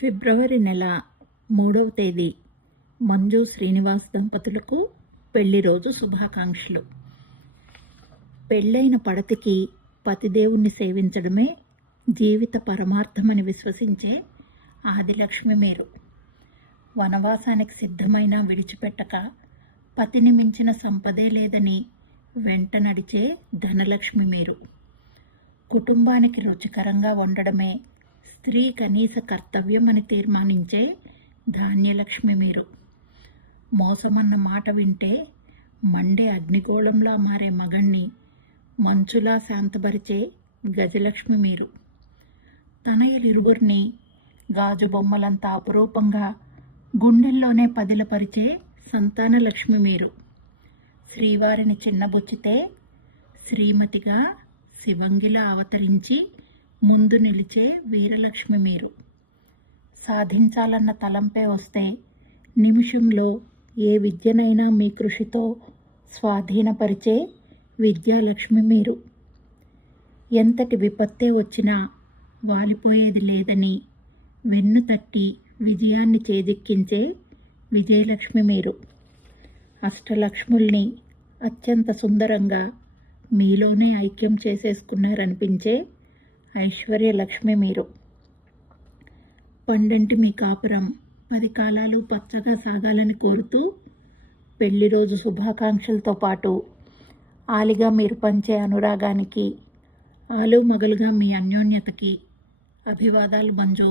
ఫిబ్రవరి నెల 3వ తేదీ మంజు శ్రీనివాస్ దంపతులకు పెళ్లి రోజు శుభాకాంక్షలు. పెళ్ళైన పడతికి పతిదేవుణ్ణి సేవించడమే జీవిత పరమార్థమని విశ్వసించే ఆదిలక్ష్మి మీరు. వనవాసానికి సిద్ధమైన విడిచిపెట్టక పతిని మించిన సంపదే లేదని వెంట నడిచే ధనలక్ష్మి మీరు. కుటుంబానికి రుచికరంగా వండడమే స్త్రీ కనీస కర్తవ్యం అని తీర్మానించే ధాన్యలక్ష్మి మీరు. మోసమన్న మాట వింటే మండే అగ్నిగోళంలా మారే మగణ్ణి మంచులా శాంతపరిచే గజలక్ష్మి మీరు. తనయులిరువురిని గాజు బొమ్మలంతా అపురూపంగా గుండెల్లోనే పదిలపరిచే సంతానలక్ష్మి మీరు. శ్రీవారిని చిన్నబుచ్చితే శ్రీమతిగా శివంగిలా అవతరించి ముందు నిలిచే వీరలక్ష్మి మీరు. సాధించాలన్న తలంపే వస్తే నిమిషంలో ఏ విద్యనైనా మీ కృషితో స్వాధీనపరిచే విద్యాలక్ష్మి మీరు. ఎంతటి విపత్తే వచ్చినా వాలిపోయేది లేదని వెన్ను తట్టి విజయాన్ని చేజిక్కించే విజయలక్ష్మి మీరు. అష్టలక్ష్ముల్ని అత్యంత సుందరంగా మీలోనే ఐక్యం చేసేసుకున్నారనిపించే ఐశ్వర్యలక్ష్మి మీరు. పండంటి మీ కాపురం 10 కాలాలు పచ్చగా సాగాలని కోరుతూ పెళ్లి రోజు శుభాకాంక్షలతో పాటు ఆలిగా మీరు పంచే అనురాగానికి, ఆలు మగలుగా మీ అన్యోన్యతకి అభివాదాలు మంజు.